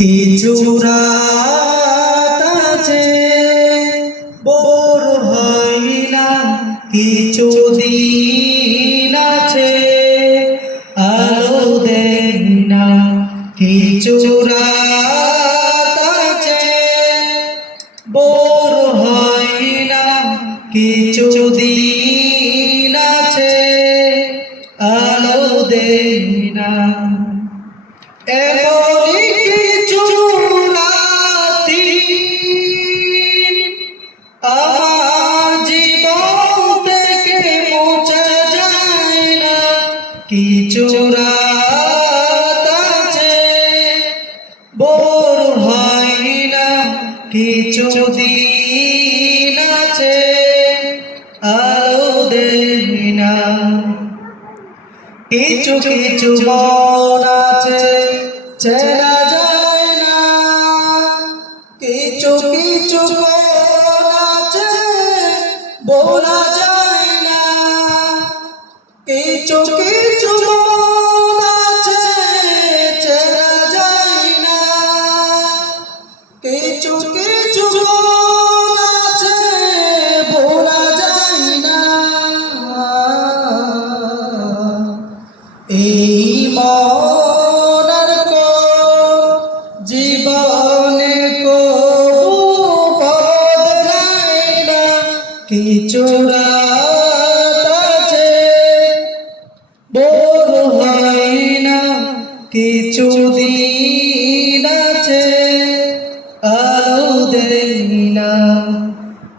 কিছু রাত আছে বোর হয় না, কিছু দিন আছে আলো দেয় না। কিছু রাত আছে বোর হয় না, কিছু দিন আছে আলো দেয় না। এমনই কিছু রাতি আমার জীবন থেকে মোছা যায় না। কিছু রাত আছে বোর হয় না, কিছু দিন আছে আলো দেয় না। কিছু কিছু মন আছে চেনা যায় না, কিছু কিছু মন আছে বলা যায় না। কিছু কিছু মন আছে চেনা যায় না, কিছু কিছু মন আছে বলা যায় না। এই মনের জীবনে বদলায় না। কিছু রাত আছে বোর হয় না, কিছু দিন আছে আলো দেয় না।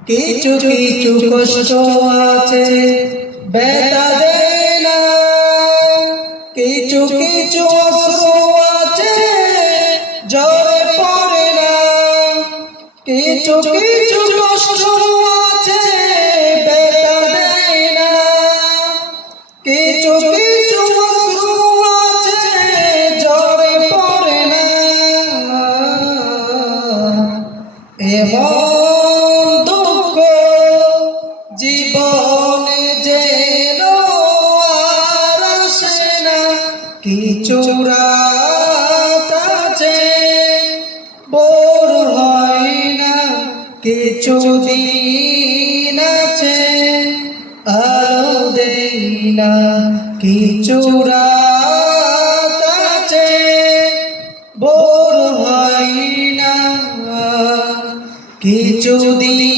কিছু কিছু কষ্ট আছে ব্যথা দেয় না, কিছু কিছু অশ্রু আছে ঝরে পড়ে না। কিছু কিছু কষ্ট আছে ব্যথা দেয় না, কিছু কিছু অশ্রু আছে ঝরে পড়ে না। এমন দুঃখ জীবনে যেন আর আসে না। কিছু রাত আছে বোর হয় না, কিছু দিন আছে আলো দেয় না। কিছু রাত আছে বোর হয় না, কিছু দিন